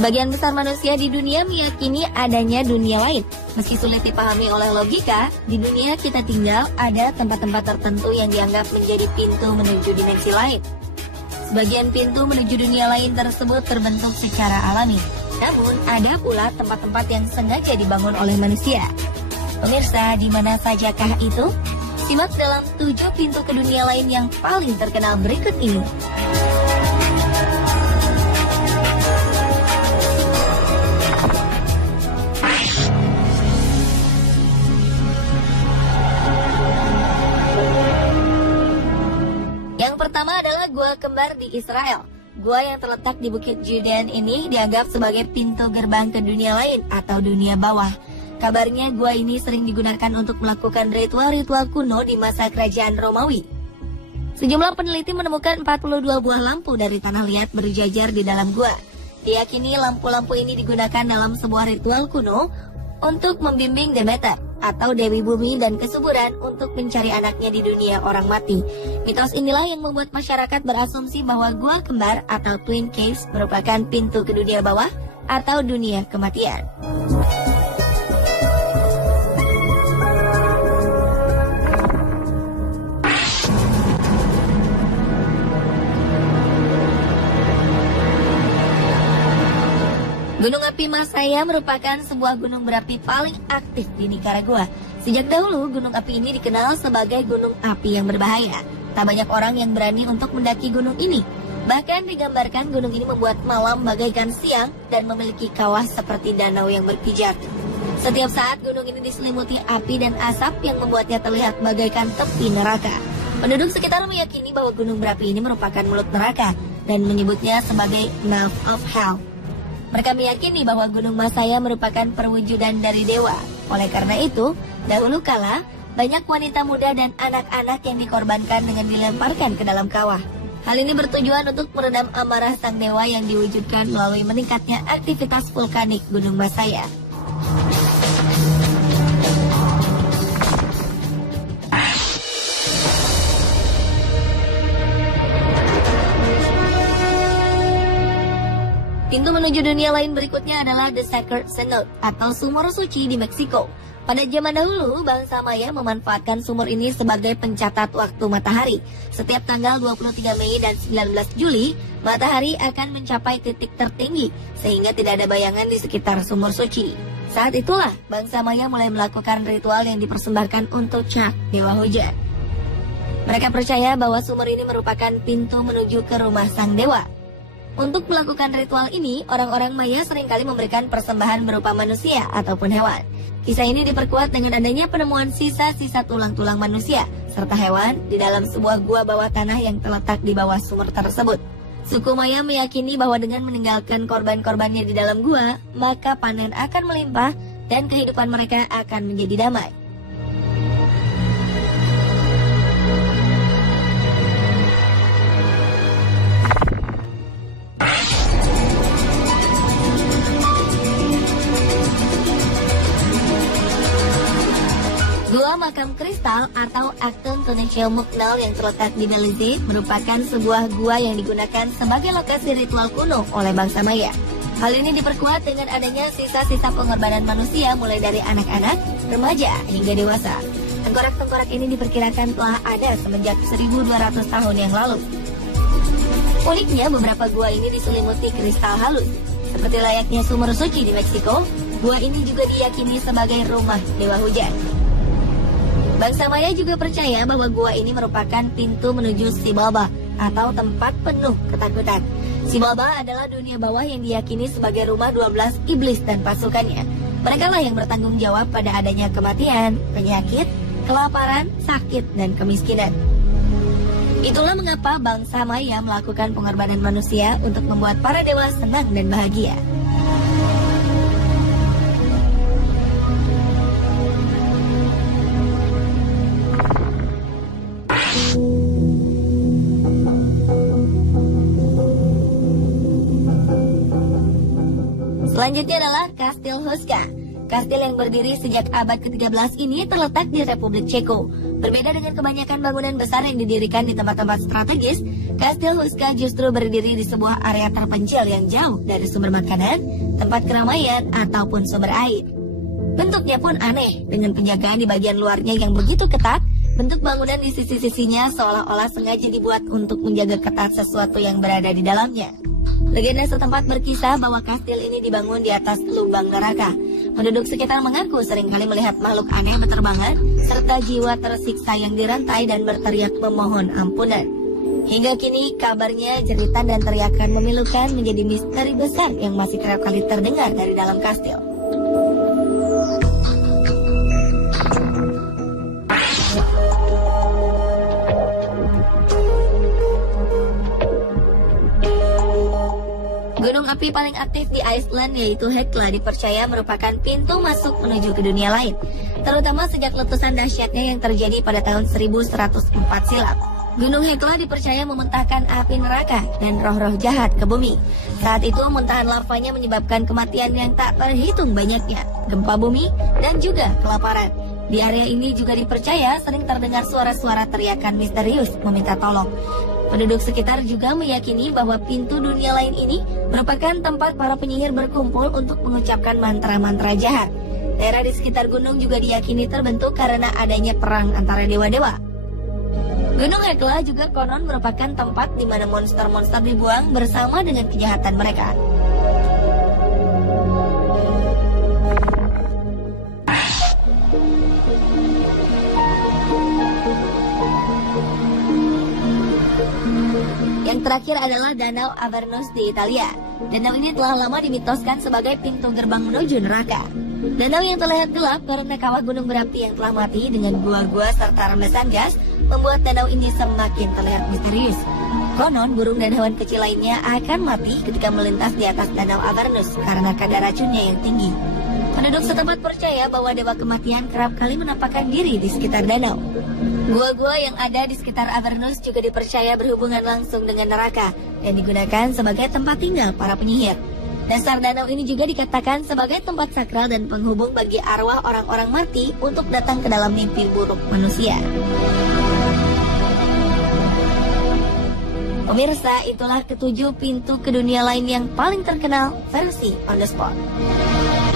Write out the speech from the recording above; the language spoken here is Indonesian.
Sebagian besar manusia di dunia meyakini adanya dunia lain. Meski sulit dipahami oleh logika, di dunia kita tinggal ada tempat-tempat tertentu yang dianggap menjadi pintu menuju dimensi lain. Sebagian pintu menuju dunia lain tersebut terbentuk secara alami. Namun, ada pula tempat-tempat yang sengaja dibangun oleh manusia. Pemirsa, di mana sajakah itu? Simak dalam 7 pintu ke dunia lain yang paling terkenal berikut ini. Yang pertama adalah Gua Kembar di Israel. Gua yang terletak di Bukit Judean ini dianggap sebagai pintu gerbang ke dunia lain atau dunia bawah. Kabarnya gua ini sering digunakan untuk melakukan ritual-ritual kuno di masa kerajaan Romawi. Sejumlah peneliti menemukan 42 buah lampu dari tanah liat berjajar di dalam gua. Diyakini lampu-lampu ini digunakan dalam sebuah ritual kuno untuk membimbing Demeter atau Dewi Bumi dan kesuburan untuk mencari anaknya di dunia orang mati. Mitos inilah yang membuat masyarakat berasumsi bahwa gua kembar atau Twin Caves merupakan pintu ke dunia bawah atau dunia kematian. Gunung api Masaya merupakan sebuah gunung berapi paling aktif di Nicaragua. Sejak dahulu, gunung api ini dikenal sebagai gunung api yang berbahaya. Tak banyak orang yang berani untuk mendaki gunung ini. Bahkan digambarkan gunung ini membuat malam bagaikan siang dan memiliki kawah seperti danau yang berpijak. Setiap saat gunung ini diselimuti api dan asap yang membuatnya terlihat bagaikan tepi neraka. Penduduk sekitar meyakini bahwa gunung berapi ini merupakan mulut neraka dan menyebutnya sebagai Mouth of Hell. Mereka meyakini bahwa Gunung Masaya merupakan perwujudan dari dewa. Oleh karena itu, dahulu kala, banyak wanita muda dan anak-anak yang dikorbankan dengan dilemparkan ke dalam kawah. Hal ini bertujuan untuk meredam amarah sang dewa yang diwujudkan melalui meningkatnya aktivitas vulkanik Gunung Masaya. Pintu menuju dunia lain berikutnya adalah The Sacred Cenote atau sumur suci di Meksiko. Pada zaman dahulu, bangsa Maya memanfaatkan sumur ini sebagai pencatat waktu matahari. Setiap tanggal 23 Mei dan 19 Juli, matahari akan mencapai titik tertinggi, sehingga tidak ada bayangan di sekitar sumur suci. Saat itulah, bangsa Maya mulai melakukan ritual yang dipersembahkan untuk Chak, dewa hujan. Mereka percaya bahwa sumur ini merupakan pintu menuju ke rumah sang dewa. Untuk melakukan ritual ini, orang-orang Maya seringkali memberikan persembahan berupa manusia ataupun hewan. Kisah ini diperkuat dengan adanya penemuan sisa-sisa tulang-tulang manusia serta hewan di dalam sebuah gua bawah tanah yang terletak di bawah sumur tersebut. Suku Maya meyakini bahwa dengan meninggalkan korban-korbannya di dalam gua, maka panen akan melimpah dan kehidupan mereka akan menjadi damai. Gua Makam Kristal atau Acton Tonechel Muknal yang terletak di Belize merupakan sebuah gua yang digunakan sebagai lokasi ritual kuno oleh bangsa Maya. Hal ini diperkuat dengan adanya sisa-sisa pengorbanan manusia mulai dari anak-anak, remaja, hingga dewasa. Tengkorak-tengkorak ini diperkirakan telah ada semenjak 1200 tahun yang lalu. Uniknya, beberapa gua ini diselimuti kristal halus. Seperti layaknya sumur suci di Meksiko, gua ini juga diyakini sebagai rumah dewa hujan. Bangsa Maya juga percaya bahwa gua ini merupakan pintu menuju Xibalba atau tempat penuh ketakutan. Xibalba adalah dunia bawah yang diyakini sebagai rumah 12 iblis dan pasukannya. Mereka lah yang bertanggung jawab pada adanya kematian, penyakit, kelaparan, sakit, dan kemiskinan. Itulah mengapa bangsa Maya melakukan pengorbanan manusia untuk membuat para dewa senang dan bahagia. Selanjutnya adalah Kastil Huska. Kastil yang berdiri sejak abad ke-13 ini terletak di Republik Ceko. Berbeda dengan kebanyakan bangunan besar yang didirikan di tempat-tempat strategis, Kastil Huzka justru berdiri di sebuah area terpencil yang jauh dari sumber makanan, tempat keramaian, ataupun sumber air. Bentuknya pun aneh, dengan penjagaan di bagian luarnya yang begitu ketat. Bentuk bangunan di sisi-sisinya seolah-olah sengaja dibuat untuk menjaga ketat sesuatu yang berada di dalamnya. Legenda setempat berkisah bahwa kastil ini dibangun di atas lubang neraka. Penduduk sekitar mengaku seringkali melihat makhluk aneh berterbangan, serta jiwa tersiksa yang dirantai dan berteriak memohon ampunan. Hingga kini kabarnya jeritan dan teriakan memilukan menjadi misteri besar yang masih kerap kali terdengar dari dalam kastil. Gunung api paling aktif di Iceland yaitu Hekla dipercaya merupakan pintu masuk menuju ke dunia lain, terutama sejak letusan dahsyatnya yang terjadi pada tahun 1104 silam. Gunung Hekla dipercaya memuntahkan api neraka dan roh-roh jahat ke bumi. Saat itu muntahan lavanya menyebabkan kematian yang tak terhitung banyaknya, gempa bumi, dan juga kelaparan. Di area ini juga dipercaya sering terdengar suara-suara teriakan misterius meminta tolong. Penduduk sekitar juga meyakini bahwa pintu dunia lain ini merupakan tempat para penyihir berkumpul untuk mengucapkan mantra-mantra jahat. Daerah di sekitar gunung juga diyakini terbentuk karena adanya perang antara dewa-dewa. Gunung Hekla juga konon merupakan tempat di mana monster-monster dibuang bersama dengan kejahatan mereka. Yang terakhir adalah Danau Avernus di Italia. Danau ini telah lama dimitoskan sebagai pintu gerbang menuju neraka. Danau yang terlihat gelap karena kawah gunung berapi yang telah mati dengan gua-gua serta rembesan gas membuat danau ini semakin terlihat misterius. Konon burung dan hewan kecil lainnya akan mati ketika melintas di atas Danau Avernus karena kadar racunnya yang tinggi. Penduduk setempat percaya bahwa dewa kematian kerap kali menampakkan diri di sekitar danau. Gua-gua yang ada di sekitar Avernus juga dipercaya berhubungan langsung dengan neraka dan digunakan sebagai tempat tinggal para penyihir. Dasar danau ini juga dikatakan sebagai tempat sakral dan penghubung bagi arwah orang-orang mati untuk datang ke dalam mimpi buruk manusia. Pemirsa, itulah ketujuh pintu ke dunia lain yang paling terkenal versi On The Spot.